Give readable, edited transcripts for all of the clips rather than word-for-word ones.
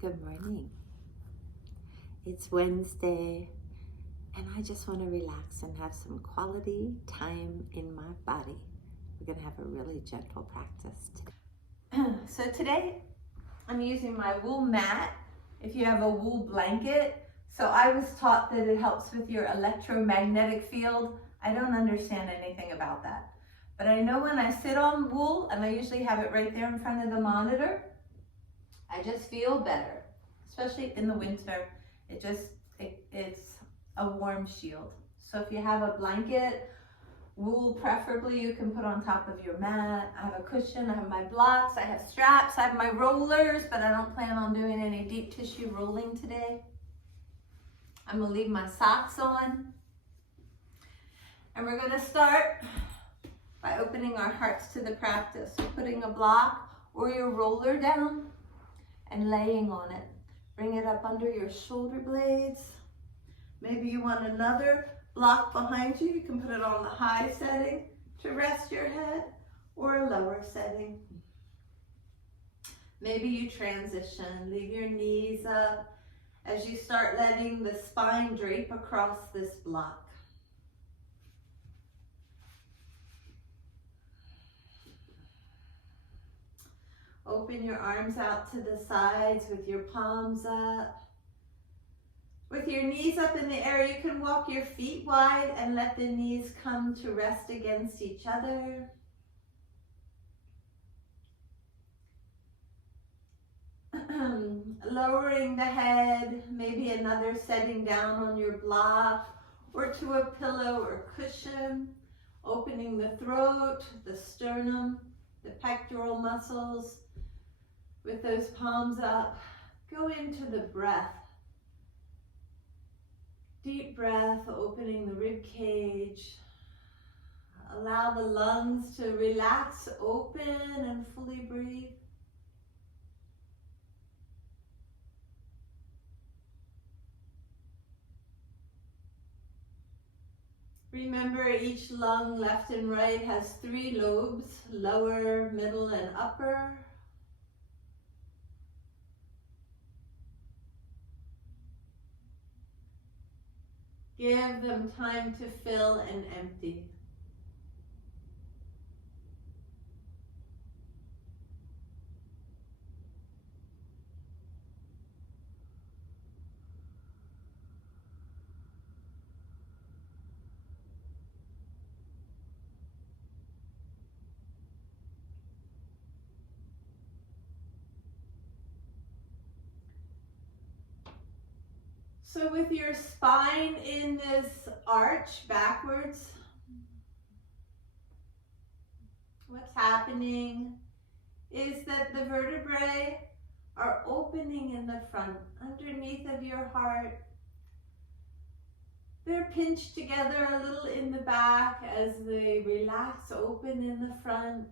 Good morning. It's Wednesday, and I just want to relax and have some quality time in my body. We're going to have a really gentle practice today. So today, I'm using my wool mat. If you have a wool blanket, so I was taught that it helps with your electromagnetic field. I don't understand anything about that. But I know when I sit on wool, and I usually have it right there in front of the monitor, I just feel better, especially in the winter. It's a warm shield. So if you have a blanket, wool preferably, you can put on top of your mat. I have a cushion, I have my blocks, I have straps, I have my rollers, but I don't plan on doing any deep tissue rolling today. I'm gonna leave my socks on. And we're gonna start by opening our hearts to the practice. So putting a block or your roller down and laying on it. Bring it up under your shoulder blades. Maybe you want another block behind you. You can put it on the high setting to rest your head, or a lower setting. Maybe you transition, leave your knees up as you start letting the spine drape across this block. Open your arms out to the sides with your palms up. With your knees up in the air, you can walk your feet wide and let the knees come to rest against each other. Lowering the head, maybe another setting down on your block or to a pillow or cushion. Opening the throat, the sternum, the pectoral muscles. With those palms up, go into the breath. Deep breath, opening the rib cage. Allow the lungs to relax, open, and fully breathe. Remember, each lung, left and right, has 3 lobes, lower, middle, and upper. Give them time to fill and empty. So with your spine in this arch backwards, what's happening is that the vertebrae are opening in the front, underneath of your heart. They're pinched together a little in the back as they relax, open in the front.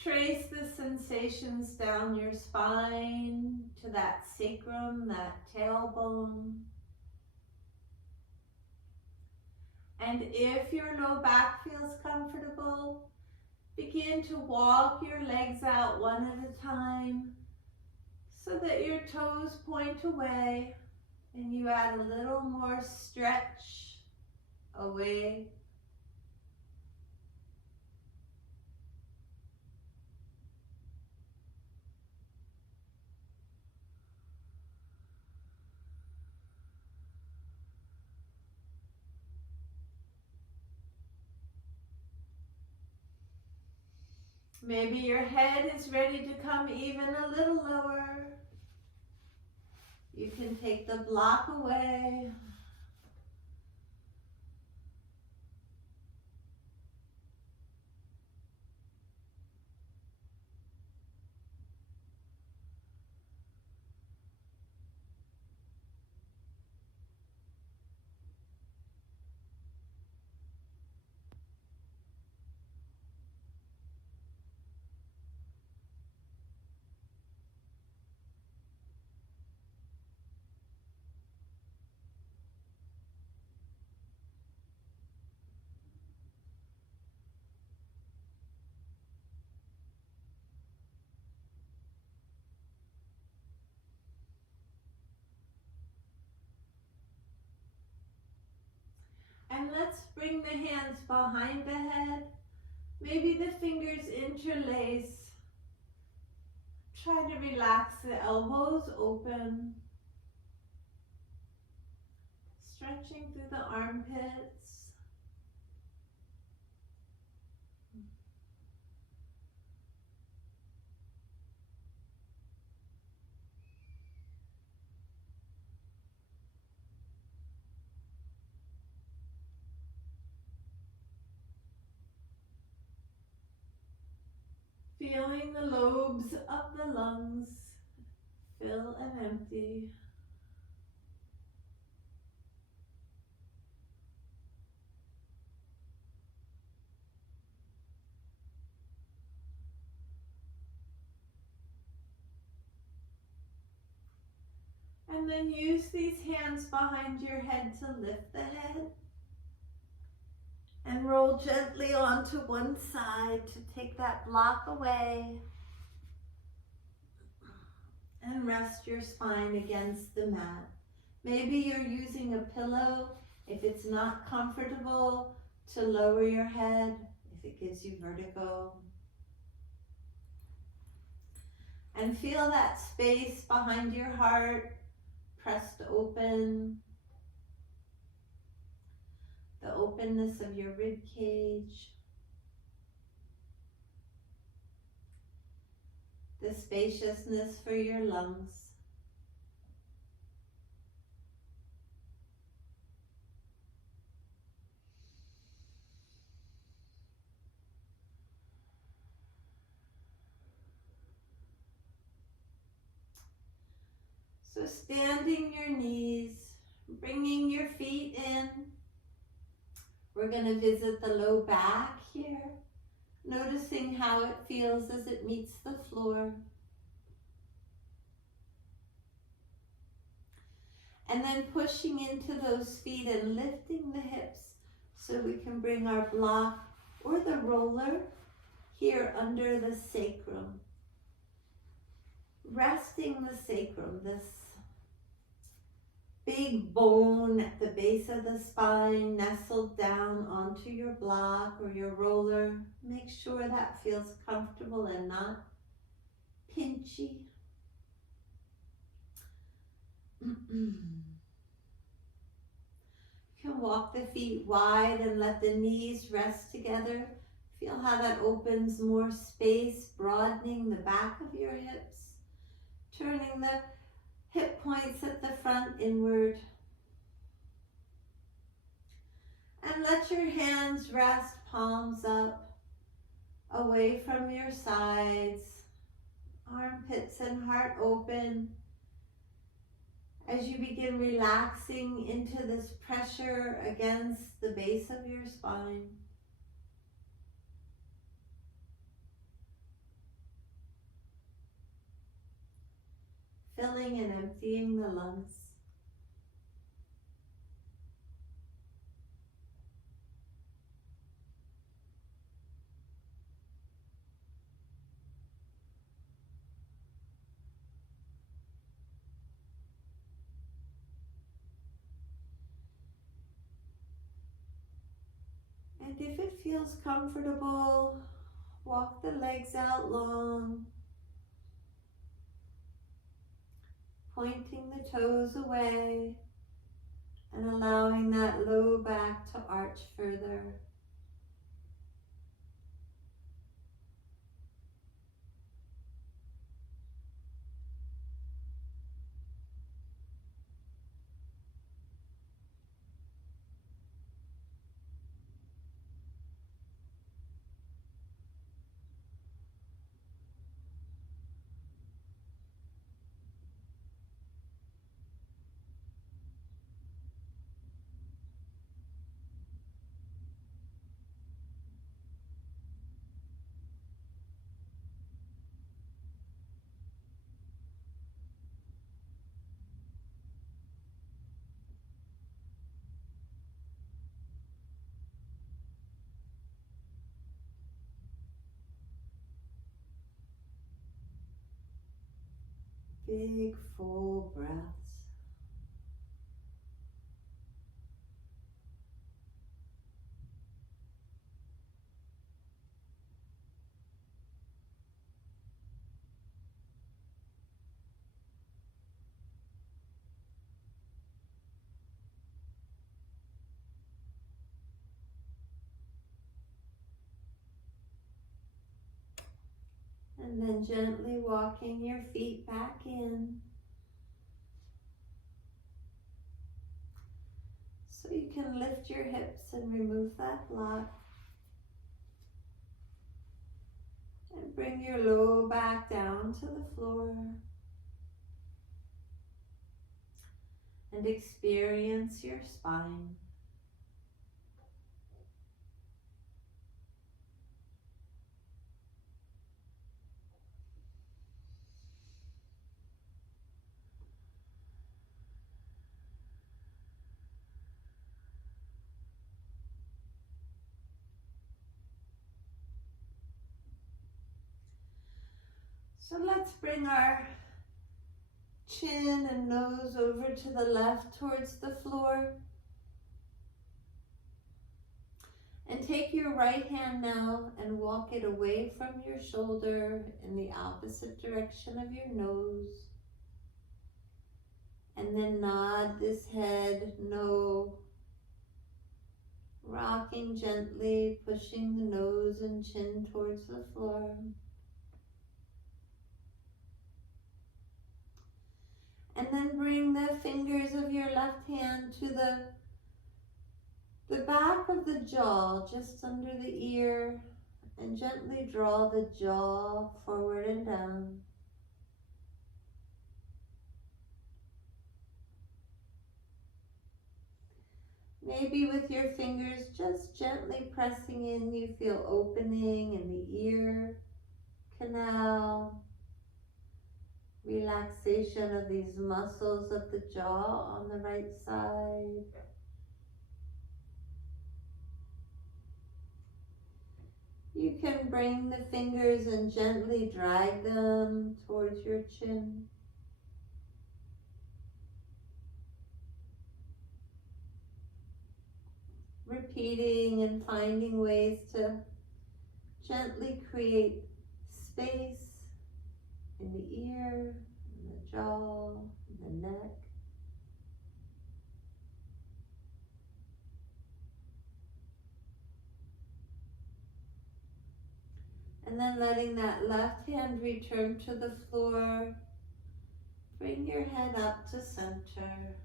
Trace the sensations down your spine to that sacrum, that tailbone. And if your low back feels comfortable, begin to walk your legs out one at a time so that your toes point away and you add a little more stretch away. Maybe your head is ready to come even a little lower. You can take the block away. bring the hands behind the head. Maybe the fingers interlace. Try to relax the elbows open. Stretching through the armpits. Feeling the lobes of the lungs fill and empty. And then use these hands behind your head to lift the head. And roll gently onto one side to take that block away. And rest your spine against the mat. Maybe you're using a pillow if it's not comfortable to lower your head, if it gives you vertigo. And feel that space behind your heart pressed open. The openness of your rib cage. The spaciousness for your lungs. So standing your knees, bringing your feet in. We're going to visit the low back here, noticing how it feels as it meets the floor. And then pushing into those feet and lifting the hips so we can bring our block or the roller here under the sacrum. Resting the sacrum, this big bone at the base of the spine, nestled down onto your block or your roller. Make sure that feels comfortable and not pinchy. You can walk the feet wide and let the knees rest together. Feel how that opens more space, broadening the back of your hips, turning the hip points at the front inward. And let your hands rest, palms up, away from your sides, armpits and heart open. As you begin relaxing into this pressure against the base of your spine. Filling and emptying the lungs. And if it feels comfortable, walk the legs out long, pointing the toes away and allowing that low back to arch further. Big full breaths. And then gently walking your feet back in. So you can lift your hips and remove that block. And bring your low back down to the floor. And experience your spine. So let's bring our chin and nose over to the left towards the floor. And take your right hand now and walk it away from your shoulder in the opposite direction of your nose. And then nod this head no. Rocking gently, pushing the nose and chin towards the floor. And then bring the fingers of your left hand to the back of the jaw, just under the ear, and gently draw the jaw forward and down. Maybe with your fingers just gently pressing in, you feel opening in the ear canal, relaxation of these muscles of the jaw on the right side. You can bring the fingers and gently drag them towards your chin. Repeating and finding ways to gently create space in the ear, in the jaw, in the neck. And then letting that left hand return to the floor. Bring your head up to center.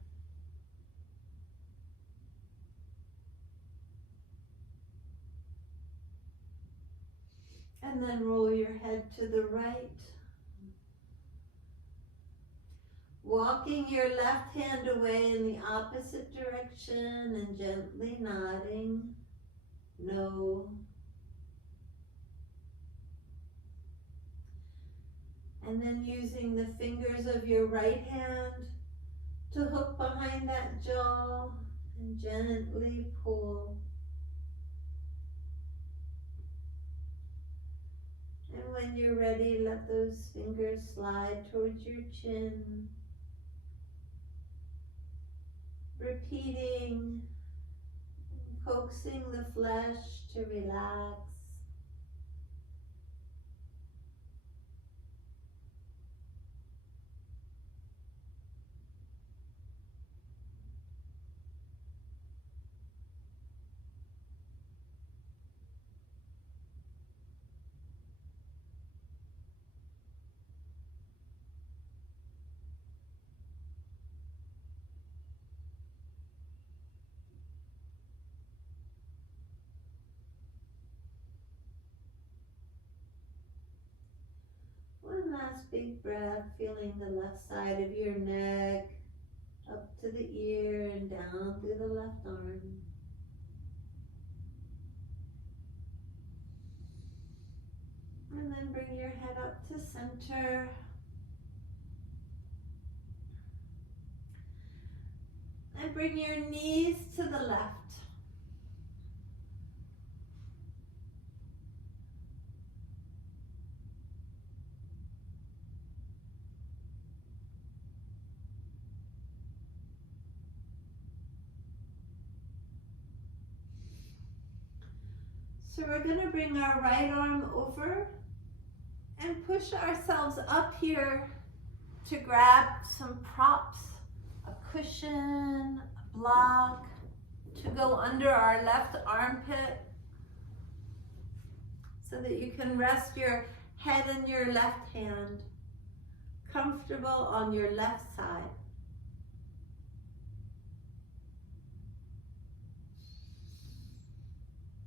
And then roll your head to the right. Walking your left hand away in the opposite direction and gently nodding no. And then using the fingers of your right hand to hook behind that jaw and gently pull. And when you're ready, let those fingers slide towards your chin. Repeating, coaxing the flesh to relax. One last big breath, feeling the left side of your neck, up to the ear and down through the left arm. And then bring your head up to center. And bring your knees to the left. So we're going to bring our right arm over and push ourselves up here to grab some props, a cushion, a block, to go under our left armpit so that you can rest your Head in your left hand, comfortable on your left side.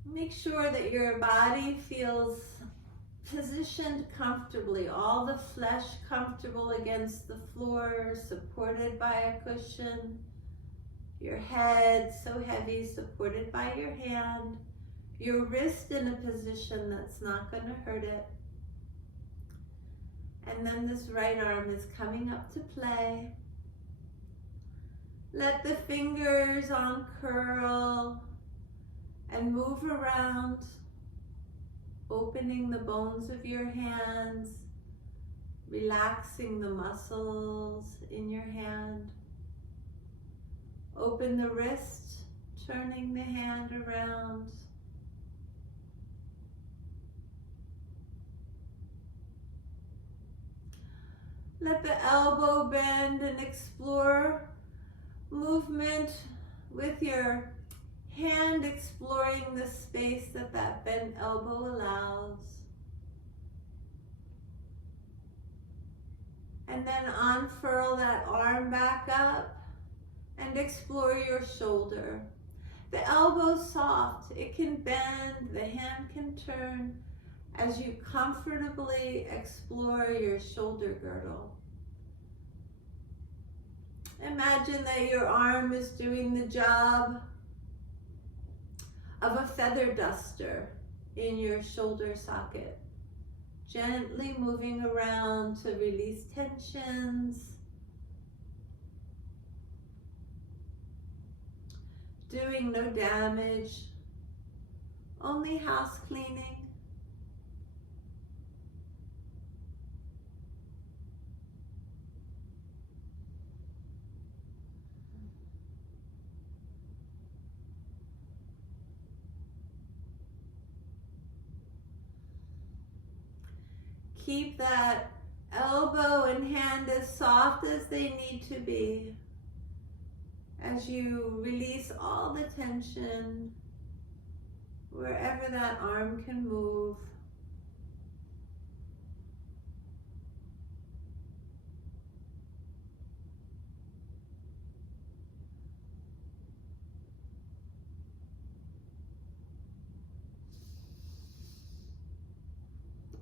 Make sure that your body feels positioned comfortably, all the flesh comfortable against the floor, supported by a cushion. Your head so heavy, supported by your hand. Your wrist in a position that's not going to hurt it. And then this right arm is coming up to play. Let the fingers uncurl and move around, opening the bones of your hands, relaxing the muscles in your hand. Open the wrist, turning the hand around. Let the elbow bend and explore movement with your hand exploring the space that that bent elbow allows. And then unfurl that arm back up and explore your shoulder. The elbow's soft, it can bend, the hand can turn as you comfortably explore your shoulder girdle. Imagine that your arm is doing the job of a feather duster in your shoulder socket, gently moving around to release tensions, doing no damage, only house cleaning. Keep that elbow and hand as soft as they need to be as you release all the tension wherever that arm can move.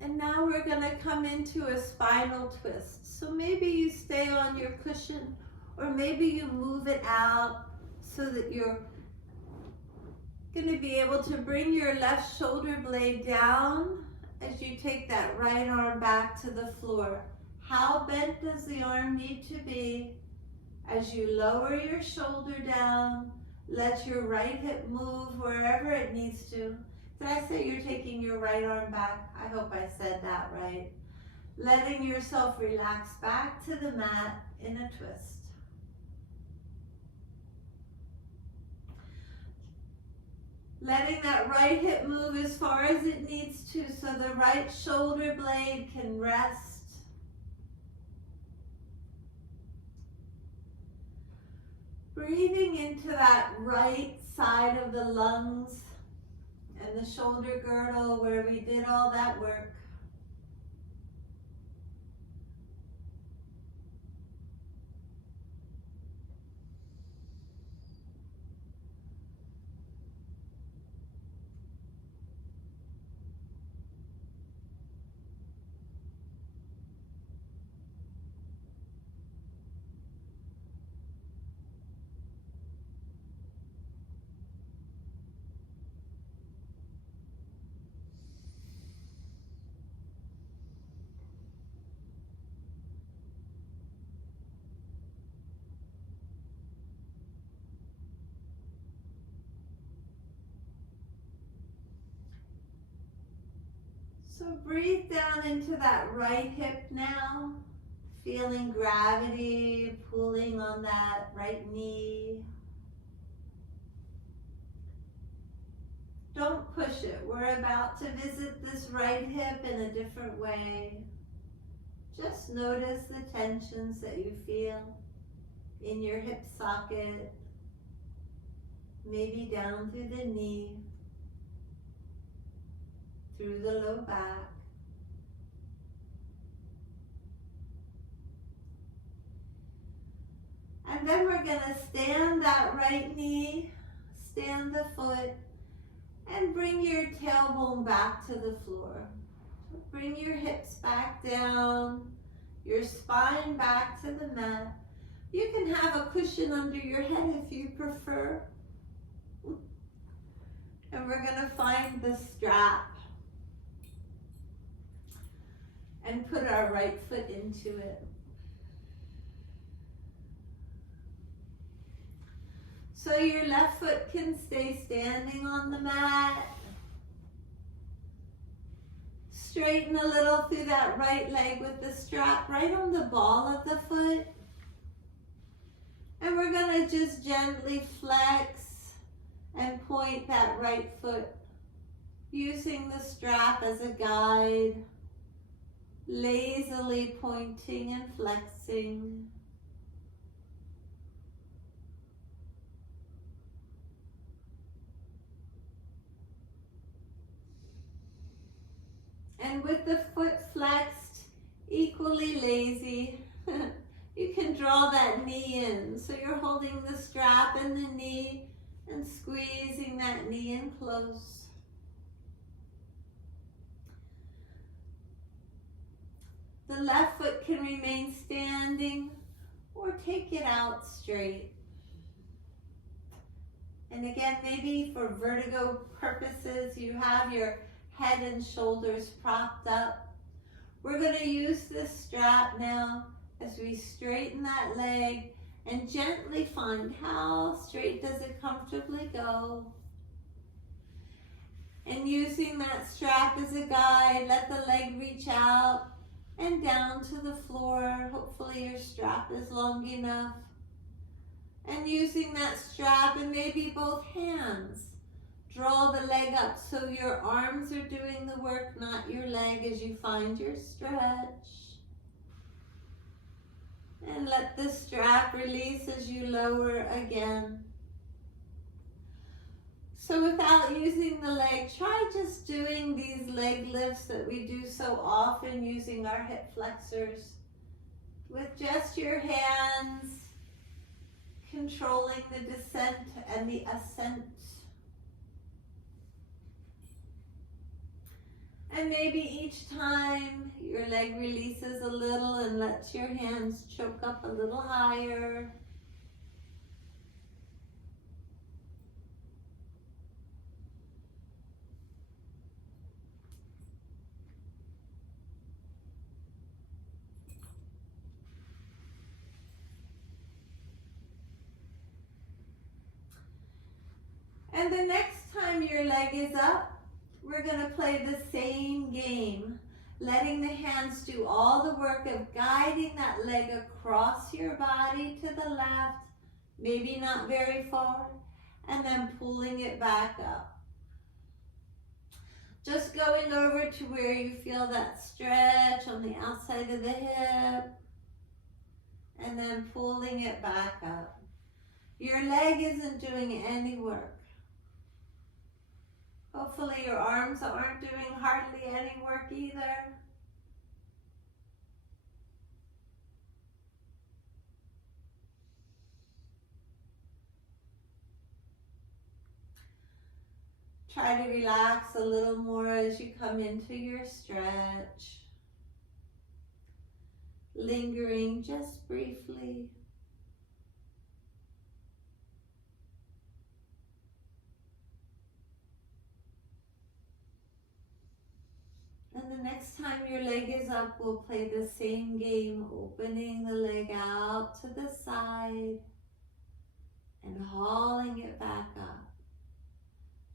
And now we're going to come into a spinal twist. So maybe you stay on your cushion, or maybe you move it out so that you're going to be able to bring your left shoulder blade down as you take that right arm back to the floor. How bent does the arm need to be? As you lower your shoulder down, let your right hip move wherever it needs to. Did I say you're taking your right arm back? I hope I said that right. Letting yourself relax back to the mat in a twist. Letting that right hip move as far as it needs to so the right shoulder blade can rest. Breathing into that right side of the lungs and the shoulder girdle where we did all that work. So breathe down into that right hip now, feeling gravity pulling on that right knee. Don't push it. We're about to visit this right hip in a different way. Just notice the tensions that you feel in your hip socket, maybe down through the knee, through the low back. And then we're going to stand that right knee, stand the foot, and bring your tailbone back to the floor. Bring your hips back down, your spine back to the mat. You can have a cushion under your head if you prefer. And we're going to find the strap and put our right foot into it. So your left foot can stay standing on the mat. Straighten a little through that right leg with the strap right on the ball of the foot. And we're going to just gently flex and point that right foot using the strap as a guide, lazily pointing and flexing. And with the foot flexed, equally lazy, you can draw that knee in. So you're holding the strap and the knee and squeezing that knee in close. The left foot can remain standing or take it out straight. And again, maybe for vertigo purposes, you have your head and shoulders propped up. We're going to use this strap now as we straighten that leg and gently find how straight does it comfortably go. And using that strap as a guide, let the leg reach out and down to the floor. Hopefully your strap is long enough. And using that strap and maybe both hands, draw the leg up so your arms are doing the work, not your leg, as you find your stretch. And let the strap release as you lower again. So without using the leg, try just doing these leg lifts that we do so often using our hip flexors. With just your hands, controlling the descent and the ascent. And maybe each time your leg releases a little and lets your hands choke up a little higher. And the next time your leg is up, we're going to play the same game, letting the hands do all the work of guiding that leg across your body to the left, maybe not very far, and then pulling it back up. Just going over to where you feel that stretch on the outside of the hip, and then pulling it back up. Your leg isn't doing any work. Hopefully your arms aren't doing hardly any work either. Try to relax a little more as you come into your stretch. Lingering just briefly. And the next time your leg is up, we'll play the same game, opening the leg out to the side and hauling it back up.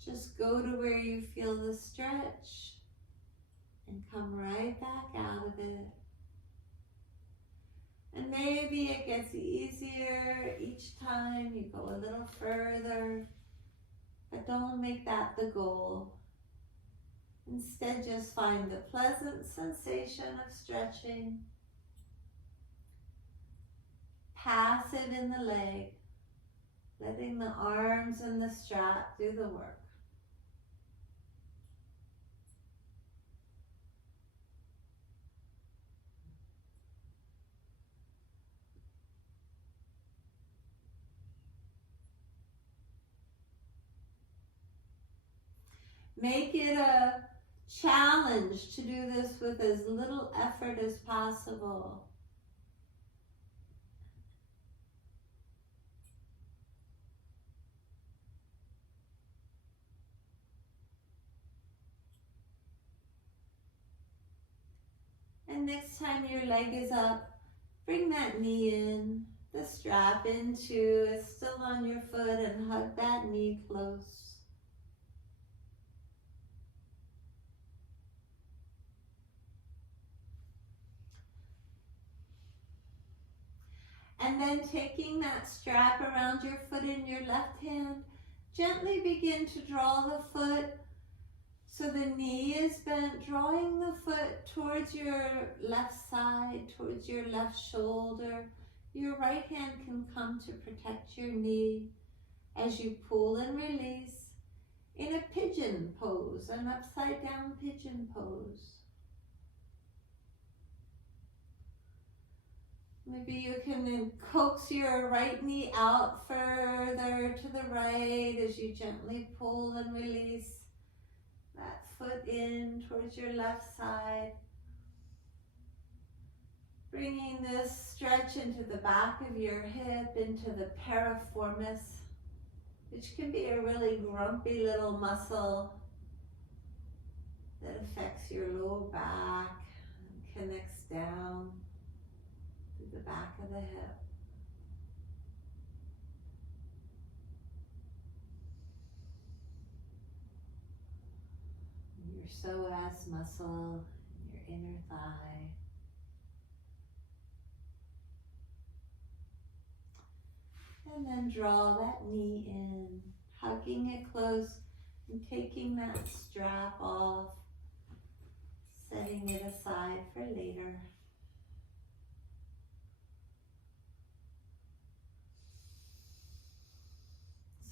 Just go to where you feel the stretch and come right back out of it. And maybe it gets easier each time you go a little further, but don't make that the goal. Instead, just find the pleasant sensation of stretching, passive in the leg, letting the arms and the strap do the work. Make it a challenge to do this with as little effort as possible. And next time your leg is up, bring that knee in, the strap into, it's still on your foot, and hug that knee close. And then taking that strap around your foot in your left hand, gently begin to draw the foot so the knee is bent, drawing the foot towards your left side, towards your left shoulder. Your right hand can come to protect your knee as you pull and release in a pigeon pose, an upside down pigeon pose. Maybe you can coax your right knee out further to the right as you gently pull and release that foot in towards your left side. Bringing this stretch into the back of your hip, into the piriformis, which can be a really grumpy little muscle that affects your lower back and connects down to the back of the hip. Your psoas muscle, your inner thigh. And then draw that knee in, hugging it close and taking that strap off, setting it aside for later.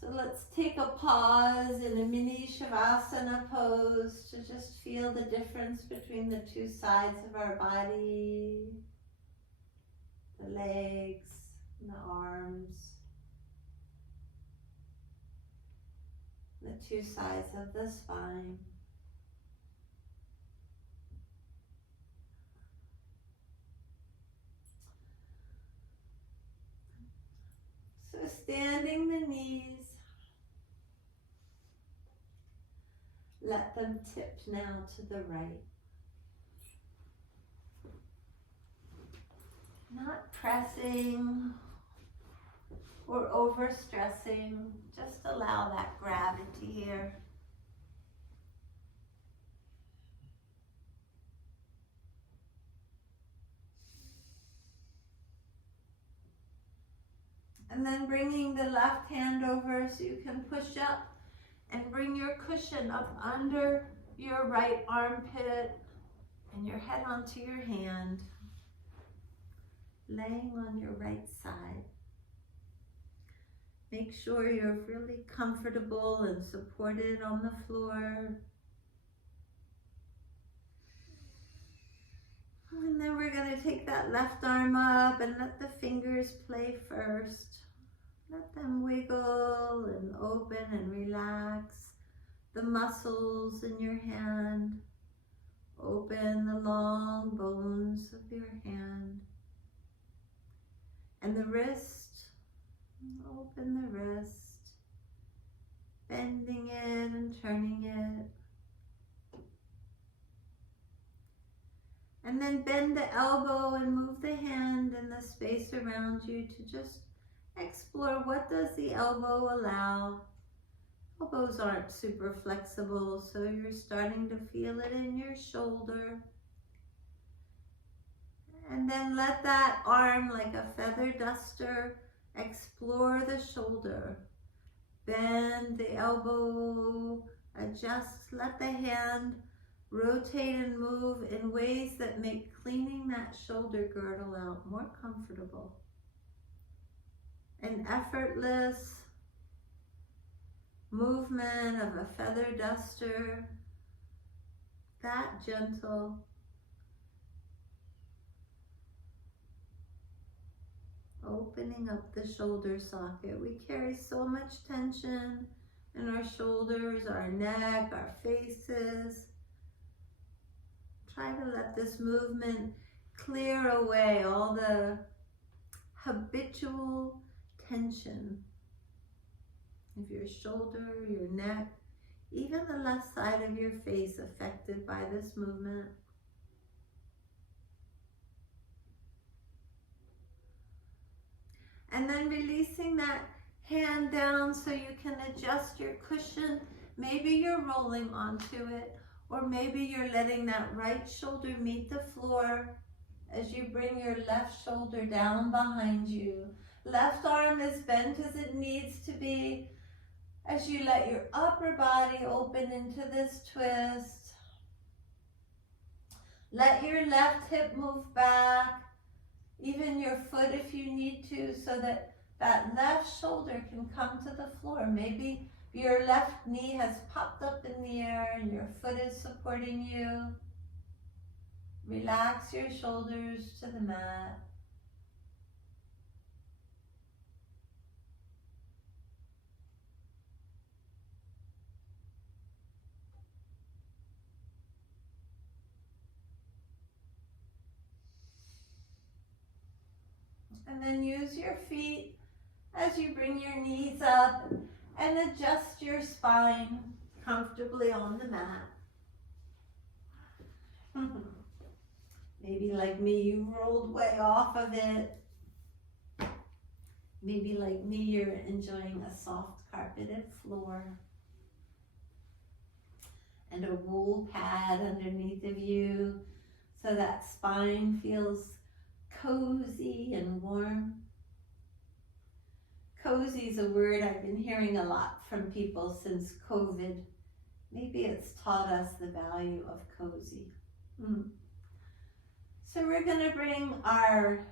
So let's take a pause in a mini Shavasana pose to just feel the difference between the two sides of our body, the legs and the arms, the two sides of the spine. So standing the knees, let them tip now to the right. Not pressing or overstressing, just allow that gravity here. And then bringing the left hand over so you can push up and bring your cushion up under your right armpit and your head onto your hand, laying on your right side. Make sure you're really comfortable and supported on the floor. And then we're going to take that left arm up and let the fingers play first. Let them wiggle and open and relax the muscles in your hand. Open the long bones of your hand. And the wrist. Open the wrist, bending it and turning it. And then bend the elbow and move the hand and the space around you to just explore what does the elbow allow. Elbows aren't super flexible, so you're starting to feel it in your shoulder. And then let that arm, like a feather duster, explore the shoulder. Bend the elbow, adjust, let the hand rotate and move in ways that make cleaning that shoulder girdle out more comfortable. An effortless movement of a feather duster, that gentle. Opening up the shoulder socket. We carry so much tension in our shoulders, our neck, our faces. Try to let this movement clear away all the habitual tension of your shoulder, your neck, even the left side of your face affected by this movement. And then releasing that hand down so you can adjust your cushion. Maybe you're rolling onto it, or maybe you're letting that right shoulder meet the floor as you bring your left shoulder down behind you. Left arm is bent as it needs to be as you let your upper body open into this twist. Let your left hip move back, even your foot if you need to, so that that left shoulder can come to the floor. Maybe your left knee has popped up in the air and your foot is supporting you. Relax your shoulders to the mat. And then use your feet as you bring your knees up and adjust your spine comfortably on the mat. Maybe like me, you rolled way off of it. Maybe like me, you're enjoying a soft carpeted floor and a wool pad underneath of you so that spine feels cozy and warm. Cozy is a word I've been hearing a lot from people since COVID. Maybe it's taught us the value of cozy. So we're going to bring our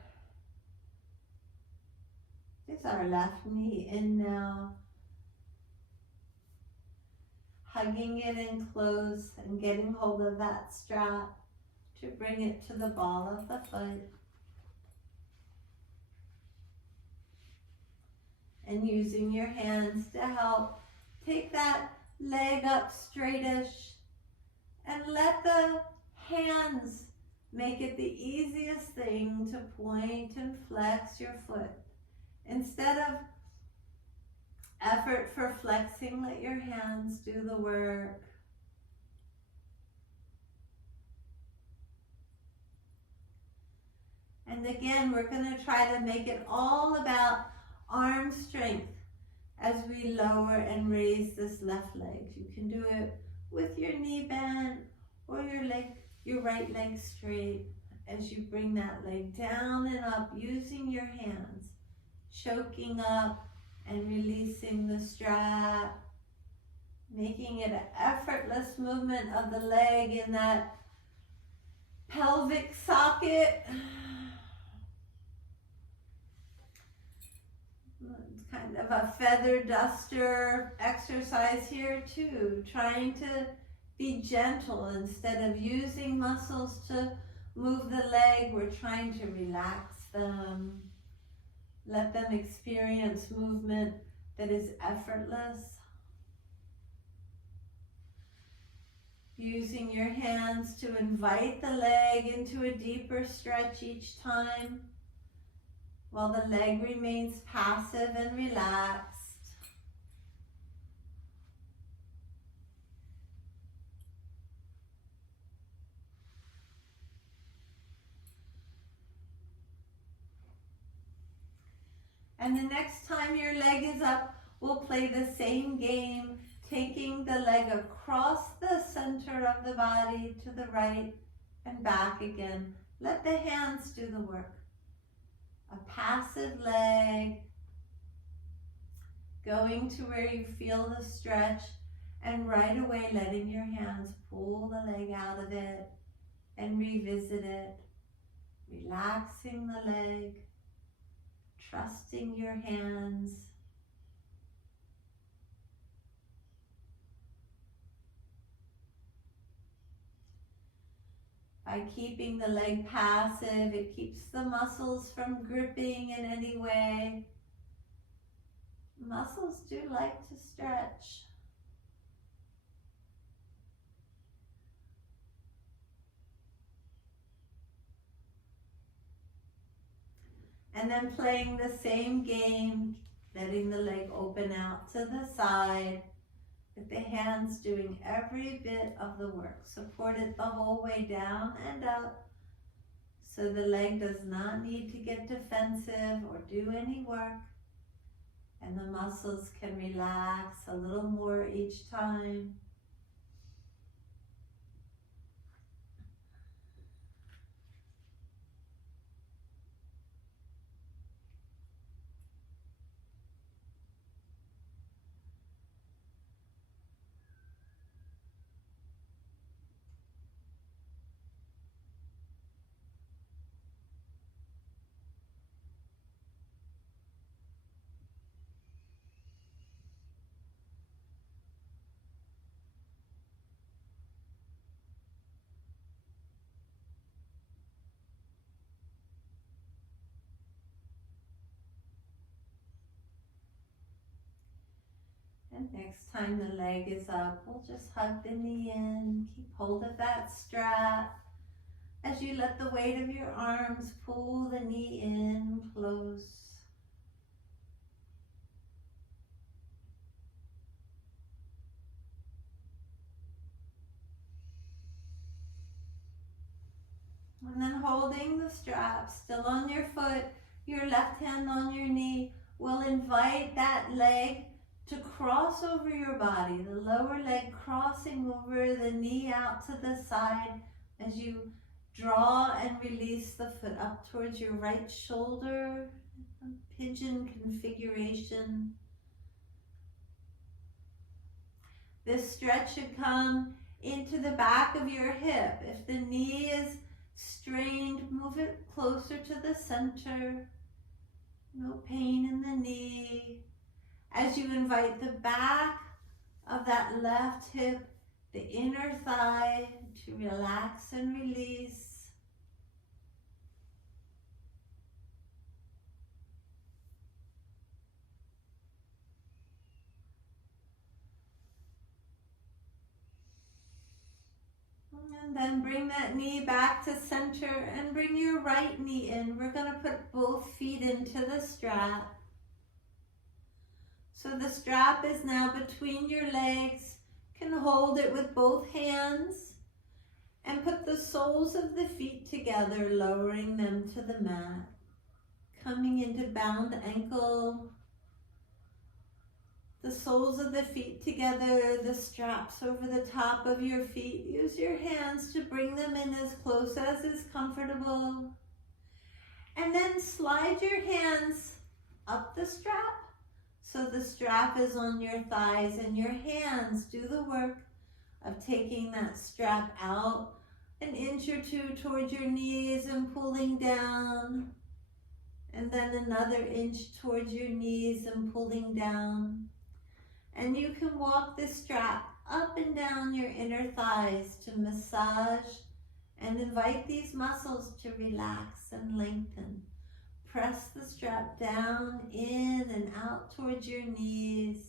left knee in now, hugging it in close and getting hold of that strap to bring it to the ball of the foot. And using your hands to help take that leg up straightish and let the hands make it the easiest thing to point and flex your foot. Instead of effort for flexing, let your hands do the work. And again, we're going to try to make it all about arm strength as we lower and raise this left leg. You can do it with your knee bent or your right leg straight as you bring that leg down and up using your hands, choking up and releasing the strap, making it an effortless movement of the leg in that pelvic socket. Kind of a feather duster exercise here too, trying to be gentle. Instead of using muscles to move the leg, we're trying to relax them. Let them experience movement that is effortless. Using your hands to invite the leg into a deeper stretch each time, while the leg remains passive and relaxed. And the next time your leg is up, we'll play the same game, taking the leg across the center of the body to the right and back again. Let the hands do the work. A passive leg, going to where you feel the stretch, and right away letting your hands pull the leg out of it and revisit it, relaxing the leg, trusting your hands. By keeping the leg passive, it keeps the muscles from gripping in any way. Muscles do like to stretch. And then playing the same game, letting the leg open out to the side, with the hands doing every bit of the work. Support it the whole way down and up, so the leg does not need to get defensive or do any work. And the muscles can relax a little more each time. And next time the leg is up, we'll just hug the knee in. Keep hold of that strap as you let the weight of your arms pull the knee in close. And then holding the strap still on your foot, your left hand on your knee, will invite that leg to cross over your body, the lower leg crossing over the knee out to the side as you draw and release the foot up towards your right shoulder, pigeon configuration. This stretch should come into the back of your hip. If the knee is strained, move it closer to the center. No pain in the knee. As you invite the back of that left hip, the inner thigh, to relax and release. And then bring that knee back to center and bring your right knee in. We're going to put both feet into the strap. So the strap is now between your legs. You can hold it with both hands and put the soles of the feet together, lowering them to the mat. Coming into bound ankle. The soles of the feet together, the straps over the top of your feet. Use your hands to bring them in as close as is comfortable. And then slide your hands up the strap. So the strap is on your thighs and your hands do the work of taking that strap out an inch or two towards your knees and pulling down. And then another inch towards your knees and pulling down. And you can walk the strap up and down your inner thighs to massage and invite these muscles to relax and lengthen. Press the strap down, in and out towards your knees.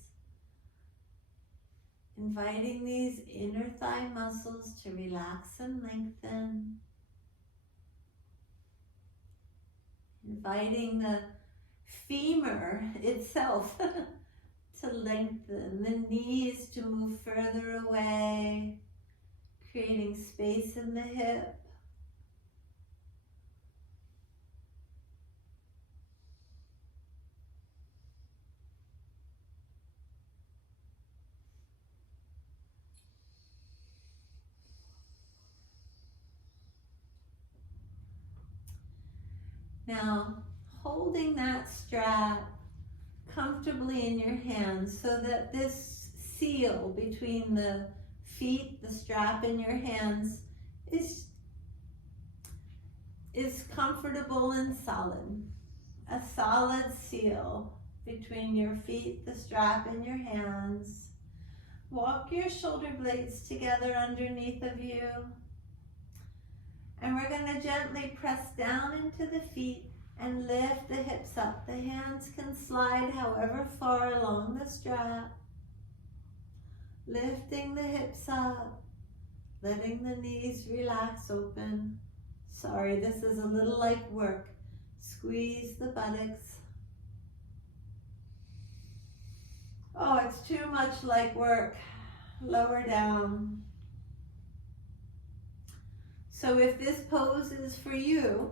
Inviting these inner thigh muscles to relax and lengthen. Inviting the femur itself to lengthen, the knees to move further away, creating space in the hip. Now, holding that strap comfortably in your hands so that this seal between the feet, the strap in your hands, is comfortable and solid. A solid seal between your feet, the strap in your hands. Walk your shoulder blades together underneath of you. And we're going to gently press down into the feet and lift the hips up. The hands can slide however far along the strap. Lifting the hips up, letting the knees relax open. Sorry, this is a little like work. Squeeze the buttocks. Oh, it's too much like work. Lower down. So if this pose is for you,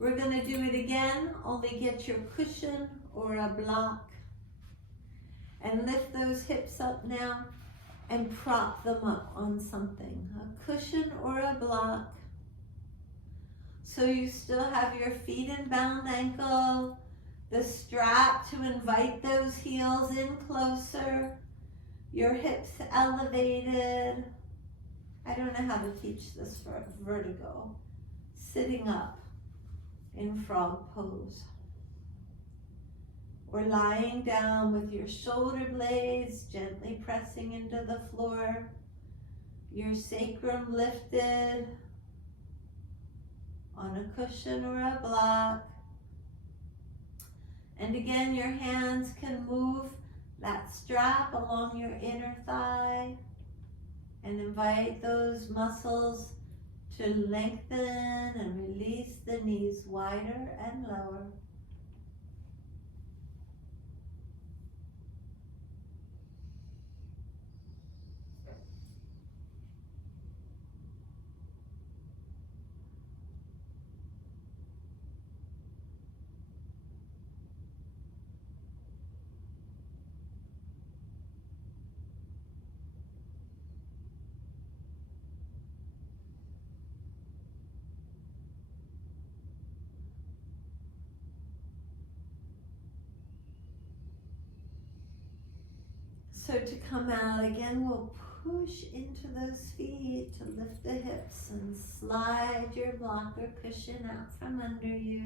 we're going to do it again. Only get your cushion or a block and lift those hips up now and prop them up on something, a cushion or a block. So you still have your feet in bound ankle, the strap to invite those heels in closer, your hips elevated. I don't know how to teach this for vertigo. Sitting up in frog pose. Or lying down with your shoulder blades gently pressing into the floor, your sacrum lifted on a cushion or a block. And again, your hands can move that strap along your inner thigh and invite those muscles to lengthen and release the knees wider and lower. So to come out, again, we'll push into those feet to lift the hips and slide your block or cushion out from under you.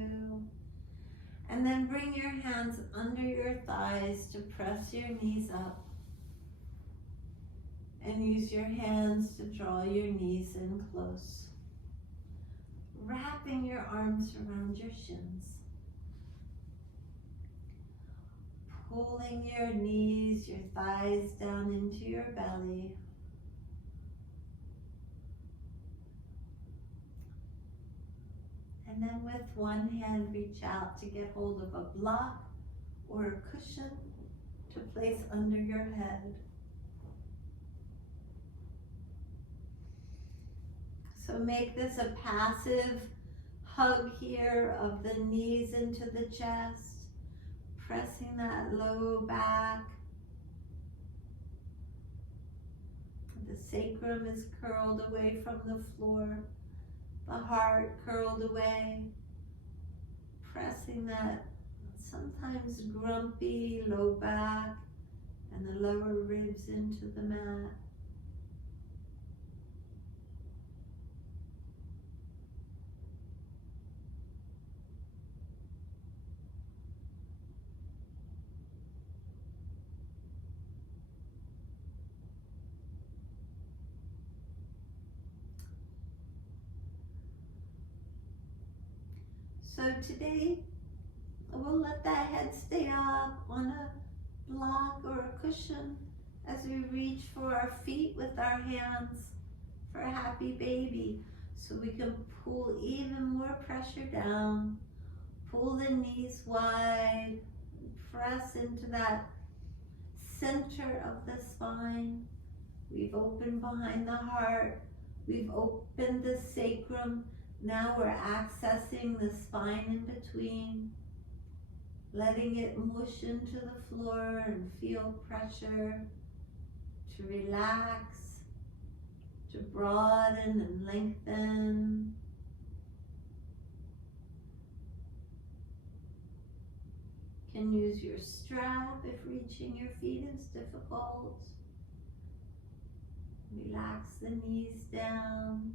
And then bring your hands under your thighs to press your knees up. And use your hands to draw your knees in close. Wrapping your arms around your shins. Pulling your knees, your thighs down into your belly. And then with one hand, reach out to get hold of a block or a cushion to place under your head. So make this a passive hug here of the knees into the chest. Pressing that low back. The sacrum is curled away from the floor. The heart curled away. Pressing that sometimes grumpy low back and the lower ribs into the mat. So today, we'll let that head stay up on a block or a cushion as we reach for our feet with our hands for a happy baby. So we can pull even more pressure down, pull the knees wide, press into that center of the spine. We've opened behind the heart, we've opened the sacrum. Now we're accessing the spine in between, letting it mush into the floor and feel pressure to relax, to broaden and lengthen. You can use your strap if reaching your feet is difficult. Relax the knees down.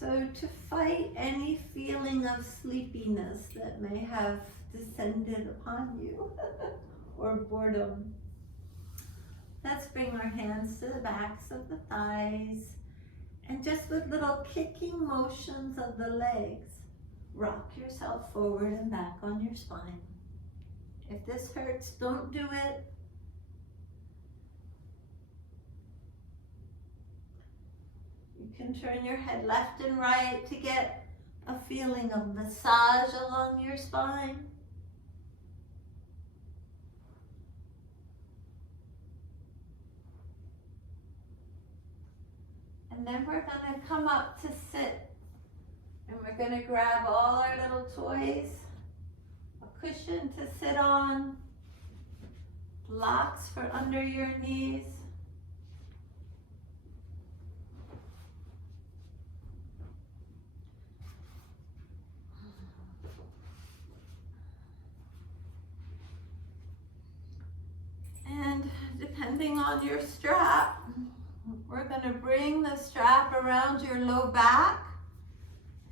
So to fight any feeling of sleepiness that may have descended upon you or boredom, let's bring our hands to the backs of the thighs and just with little kicking motions of the legs, rock yourself forward and back on your spine. If this hurts, don't do it. You can turn your head left and right to get a feeling of massage along your spine. And then we're going to come up to sit. And we're going to grab all our little toys, a cushion to sit on, blocks for under your knees. And depending on your strap, we're going to bring the strap around your low back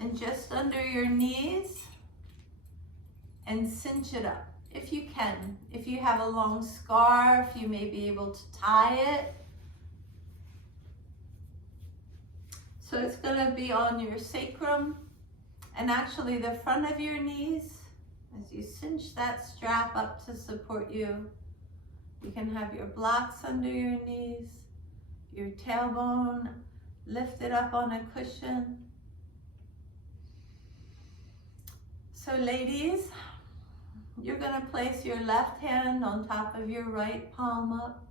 and just under your knees and cinch it up if you can. If you have a long scarf, you may be able to tie it. So it's going to be on your sacrum and actually the front of your knees as you cinch that strap up to support you. You can have your blocks under your knees, your tailbone lifted up on a cushion. So ladies, you're going to place your left hand on top of your right palm up.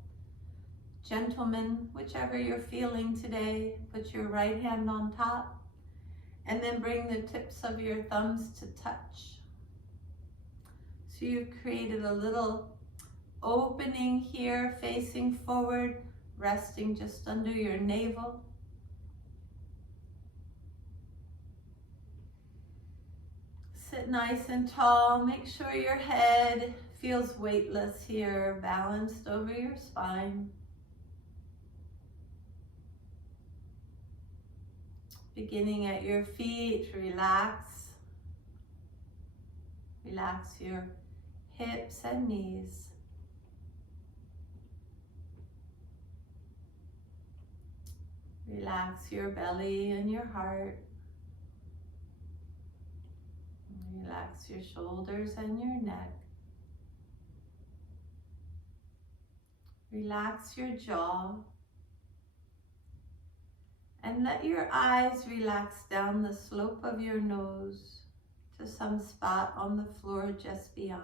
Gentlemen, whichever you're feeling today, put your right hand on top and then bring the tips of your thumbs to touch. So you've created a little opening here, facing forward, resting just under your navel. Sit nice and tall. Make sure your head feels weightless here, balanced over your spine. Beginning at your feet, relax. Relax your hips and knees. Relax your belly and your heart. Relax your shoulders and your neck. Relax your jaw. And let your eyes relax down the slope of your nose to some spot on the floor just beyond.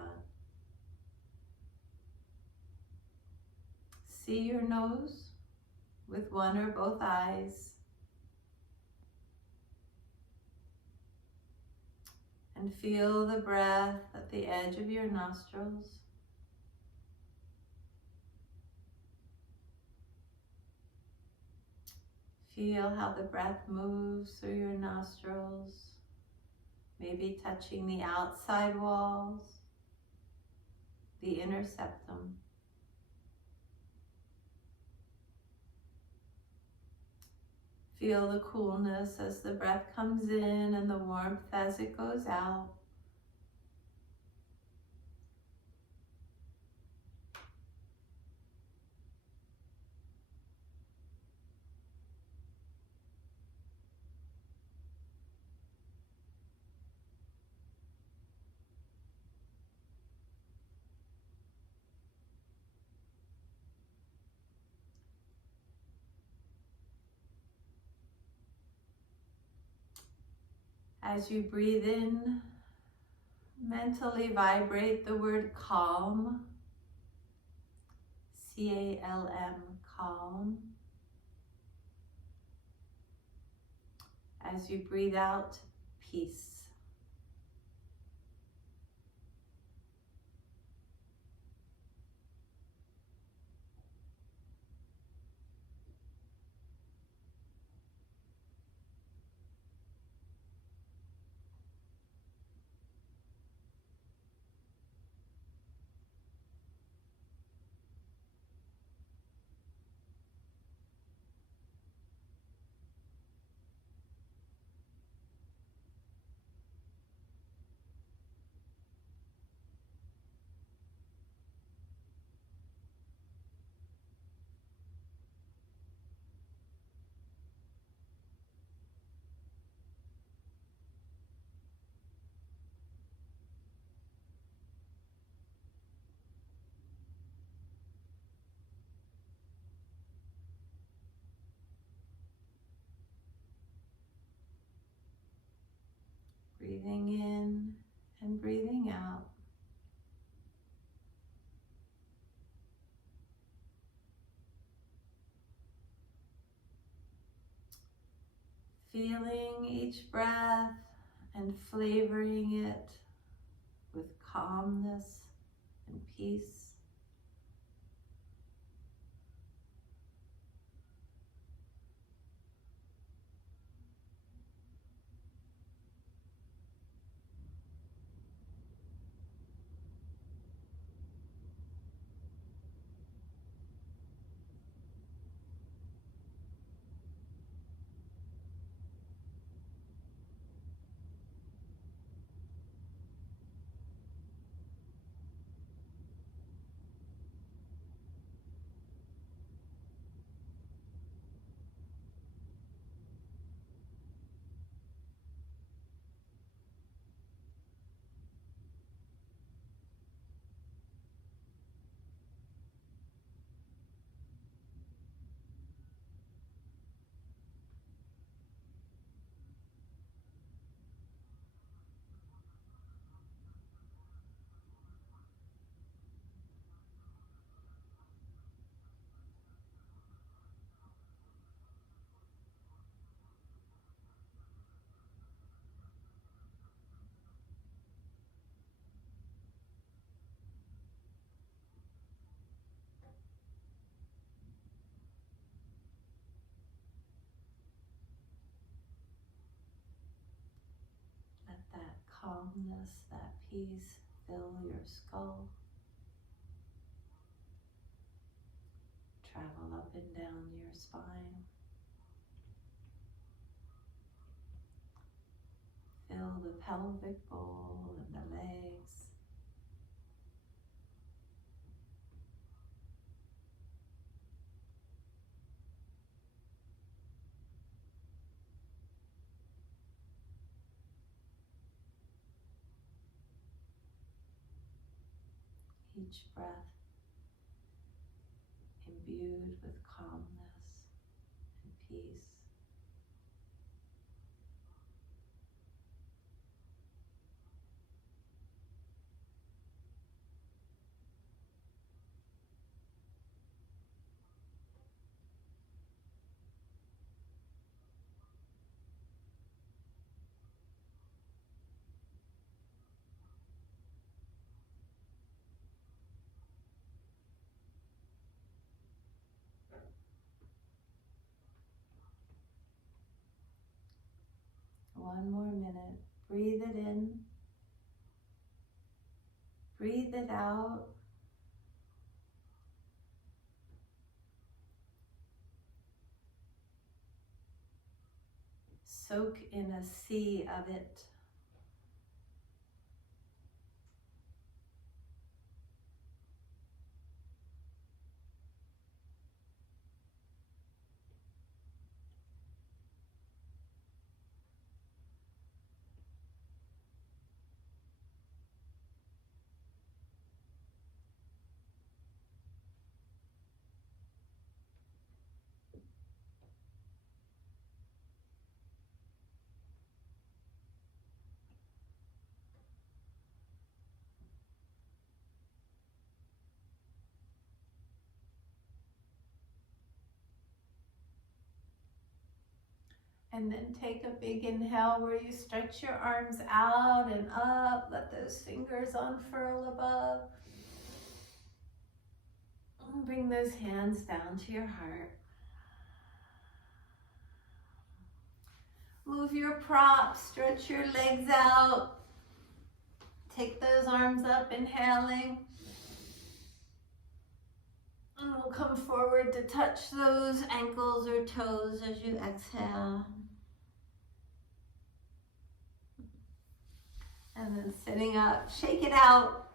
See your nose with one or both eyes. And feel the breath at the edge of your nostrils. Feel how the breath moves through your nostrils, maybe touching the outside walls, the inner septum. Feel the coolness as the breath comes in and the warmth as it goes out. As you breathe in, mentally vibrate the word calm, C-A-L-M, calm. As you breathe out, peace. Breathing in and breathing out. Feeling each breath and flavoring it with calmness and peace. Let that calmness, that peace fill your skull. Travel up and down your spine. Fill the pelvic bowl and the legs. Each breath imbued with calmness and peace. One more minute. Breathe it in. Breathe it out. Soak in a sea of it. And then take a big inhale where you stretch your arms out and up. Let those fingers unfurl above. And bring those hands down to your heart. Move your props, stretch your legs out. Take those arms up, inhaling. And we'll come forward to touch those ankles or toes as you exhale. And then sitting up, shake it out.